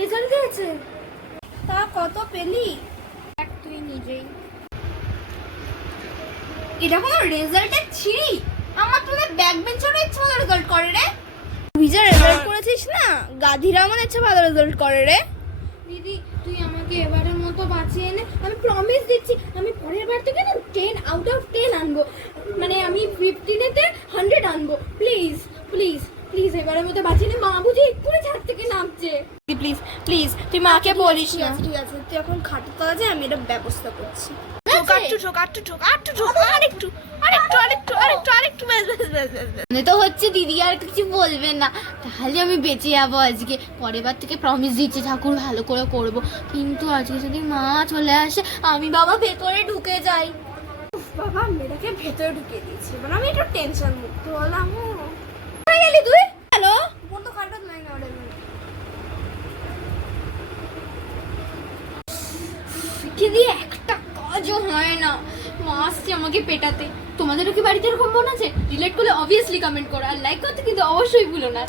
Result দিয়েছে। তা কত পেলি? দেখ তুই নিজেই। এটা কোনো রেজাল্টের ছিরি? আমার তোদের ব্যাক বেঞ্চারও ইচ্ছে ভালো রেজাল্ট করে রে। তুই যা রেজাল্ট করেছিস না, গাধীরা আমার ইচ্ছে ভালো রেজাল্ট করে রে। দিদি তুই আমাকে এবারের মতো বাঁচিয়ে নে, আমি প্রমিস দিচ্ছি আমি পরের বার থেকে না 10 আউট অফ 10 আনবো, মানে আমি 15-এতে 100 আনবো। প্লিজ প্লিজ প্লিজ এবারের মতো বাঁচিয়ে নে। মা বুঝি এক্ষুনি ছাদ থেকে নামছে। প্লিজ প্লিজ তুই মাকে বলিস না। ঠিক আছে তুই এখন খাটে তো আছে, আমি এটা ব্যবস্থা করছি। মনে তো হচ্ছে দিদি আর কিছু বলবে না, তাহলে আমি বেঁচে যাবো আজকে। পরের বার থেকে প্রমিস দিচ্ছি ঠাকুর ভালো করে করব, কিন্তু আজকে যদি মা চলে আসে আমি বাবা ভেতরে ঢুকে যাই। বাবা মেয়েটাকে ভেতরে ঢুকে দিয়েছি, মানে আমি একটু টেনশন মুক্ত হলাম। কোথায় গেলি তুই? হ্যালো বন্ধু খাটত নাই না ওরে কি দিয়ে একটা কাজও হয় না। মা আসছে আমাকে পেটাতে। তোমাদেরও কি বাড়িতে এরকম বোন আছে? রিলেট করলে অবভিয়াসলি কমেন্ট করো, আর লাইক করতে কিন্তু অবশ্যই ভুলো না।